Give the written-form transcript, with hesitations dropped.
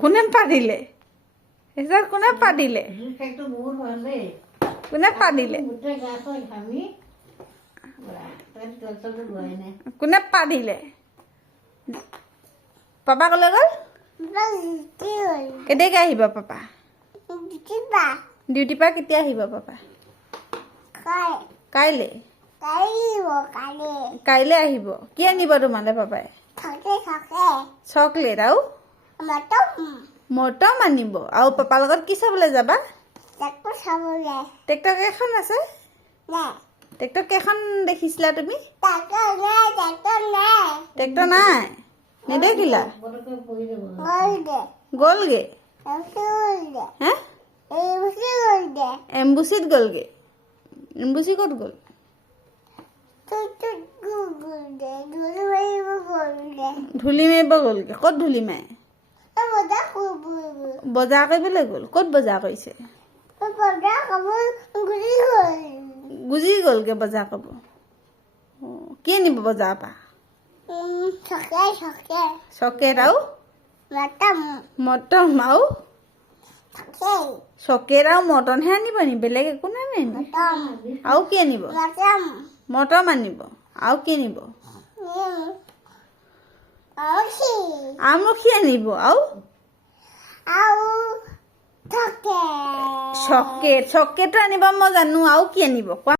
কোনে পাতিলে এসাৰ কোনে পাতিলে কোনে পাতিলে কোনে পাতিলে পাপা কলৈ গ'ল কেতিয়াকৈ আহিব পাপা ডিউটিৰ পৰা কেতিয়া আহিব পাপা কাইলৈ কাইলৈ আহিব কি আনিব তোমালৈ পাপাই চকলেট আৰু মটম আনিব আৰু পাপাৰ লগত কি চাবলৈ যাবা ট্ৰেক্টৰ কেইখন আছে ট্ৰেক্টৰ কেইখন দেখিছিলা তুমি ট্ৰেক্টৰ নাই নেদেখিলা গ'লগে হে এম্বুচিত গ'লগে এম্বুচি ক'ত গ'ল ধূলি মাৰিব গ'লগে ক'ত ধূলি মাৰে বজাৰ কৰিবলৈ গ'ল ক'ত বজাৰ কৰিছে গুজি গ'লগে বজাৰ কৰিব কি আনিব বজাৰৰ পৰা চকেট আৰু মটন আৰু চকেট আৰু মটনহে আনিব নি বেলেগ একো নাই আৰু কি আনিব মটম আনিব আৰু কি আনিব আমলখি আনিব আৰু চকেট চকেটটো আনিব মই জানো আৰু কি আনিব কোৱা